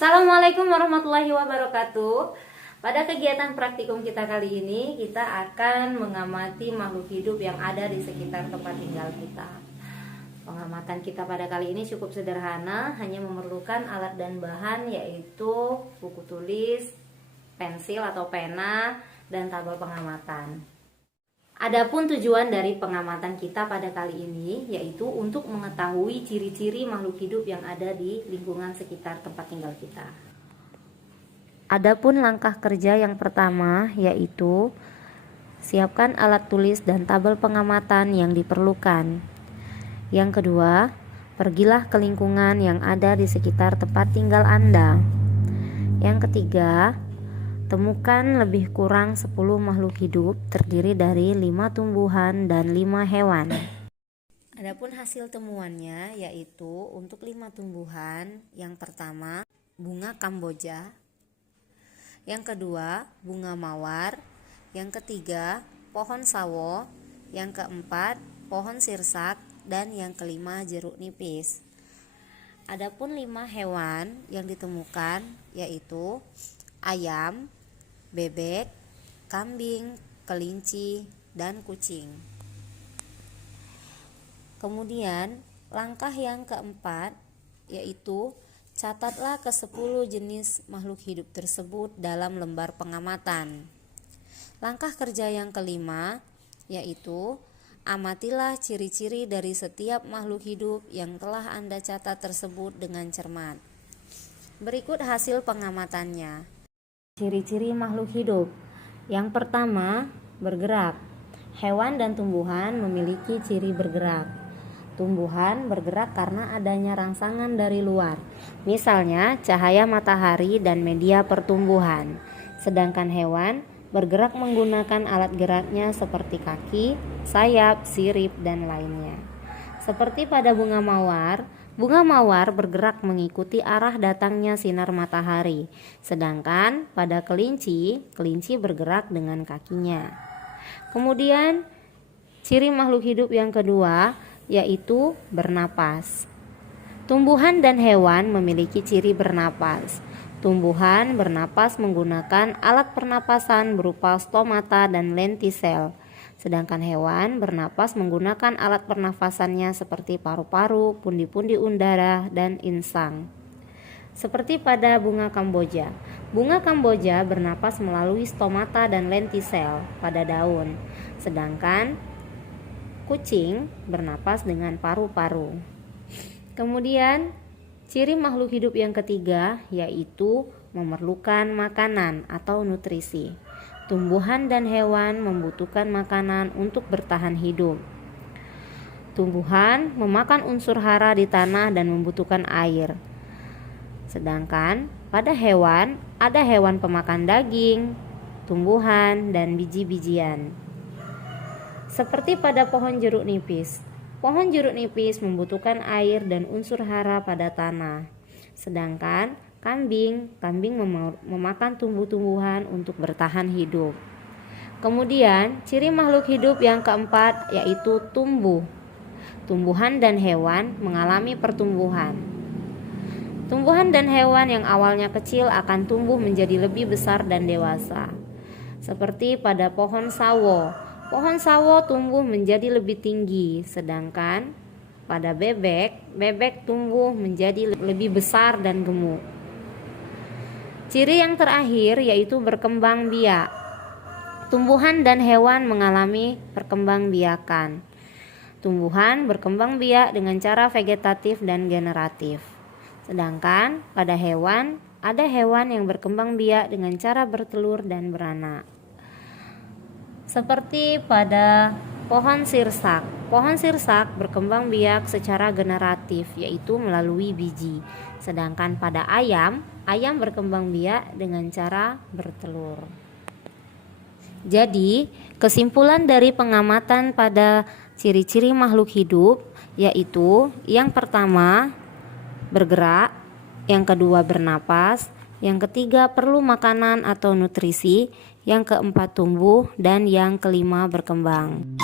Assalamualaikum warahmatullahi wabarakatuh. Pada kegiatan praktikum kita kali ini, kita akan mengamati makhluk hidup yang ada di sekitar tempat tinggal kita. Pengamatan kita pada kali ini cukup sederhana, hanya memerlukan alat dan bahan, yaitu buku tulis, pensil atau pena, dan tabel pengamatan. Adapun tujuan dari pengamatan kita pada kali ini yaitu untuk mengetahui ciri-ciri makhluk hidup yang ada di lingkungan sekitar tempat tinggal kita. Adapun langkah kerja yang pertama yaitu siapkan alat tulis dan tabel pengamatan yang diperlukan. Yang kedua, pergilah ke lingkungan yang ada di sekitar tempat tinggal Anda. Yang ketiga, temukan lebih kurang 10 makhluk hidup terdiri dari 5 tumbuhan dan 5 hewan. Adapun hasil temuannya yaitu untuk 5 tumbuhan, yang pertama bunga kamboja, yang kedua bunga mawar, yang ketiga pohon sawo, yang keempat pohon sirsak, dan yang kelima jeruk nipis. Adapun 5 hewan yang ditemukan yaitu ayam, bebek, kambing, kelinci, dan kucing. Kemudian langkah yang keempat yaitu catatlah ke-10 jenis makhluk hidup tersebut dalam lembar pengamatan. Langkah kerja yang kelima yaitu amatilah ciri-ciri dari setiap makhluk hidup yang telah Anda catat tersebut dengan cermat. Berikut hasil pengamatannya. Ciri-ciri makhluk hidup. Yang pertama, bergerak. Hewan dan tumbuhan memiliki ciri bergerak. Tumbuhan bergerak karena adanya rangsangan dari luar, misalnya cahaya matahari dan media pertumbuhan. Sedangkan hewan bergerak menggunakan alat geraknya seperti kaki, sayap, sirip, dan lainnya. Seperti pada bunga mawar bergerak mengikuti arah datangnya sinar matahari. Sedangkan pada kelinci bergerak dengan kakinya. Kemudian ciri makhluk hidup yang kedua yaitu bernapas. Tumbuhan dan hewan memiliki ciri bernapas. Tumbuhan bernapas menggunakan alat pernapasan berupa stomata dan lentisel. Sedangkan hewan bernapas menggunakan alat pernafasannya seperti paru-paru, pundi-pundi udara, dan insang. Seperti pada bunga kamboja. Bunga kamboja bernapas melalui stomata dan lentisel pada daun. Sedangkan kucing bernapas dengan paru-paru. Kemudian ciri makhluk hidup yang ketiga yaitu memerlukan makanan atau nutrisi. Tumbuhan dan hewan membutuhkan makanan untuk bertahan hidup. Tumbuhan memakan unsur hara di tanah dan membutuhkan air. Sedangkan pada hewan, ada hewan pemakan daging, tumbuhan, dan biji-bijian. Seperti pada pohon jeruk nipis. Pohon jeruk nipis membutuhkan air dan unsur hara pada tanah. Sedangkan kambing memakan tumbuh-tumbuhan untuk bertahan hidup. Kemudian ciri makhluk hidup yang keempat yaitu tumbuh. Tumbuhan dan hewan mengalami pertumbuhan. Tumbuhan dan hewan yang awalnya kecil akan tumbuh menjadi lebih besar dan dewasa. Seperti pada pohon sawo. Pohon sawo tumbuh menjadi lebih tinggi, sedangkan pada bebek tumbuh menjadi lebih besar dan gemuk. Ciri yang terakhir yaitu berkembang biak. Tumbuhan dan hewan mengalami perkembangbiakan. Tumbuhan berkembang biak dengan cara vegetatif dan generatif. Sedangkan pada hewan, ada hewan yang berkembang biak dengan cara bertelur dan beranak. Seperti pada pohon sirsak. Pohon sirsak berkembang biak secara generatif yaitu melalui biji. Sedangkan pada ayam berkembang biak dengan cara bertelur. Jadi, kesimpulan dari pengamatan pada ciri-ciri makhluk hidup yaitu yang pertama bergerak, yang kedua bernapas, yang ketiga perlu makanan atau nutrisi, yang keempat tumbuh, dan yang kelima berkembang.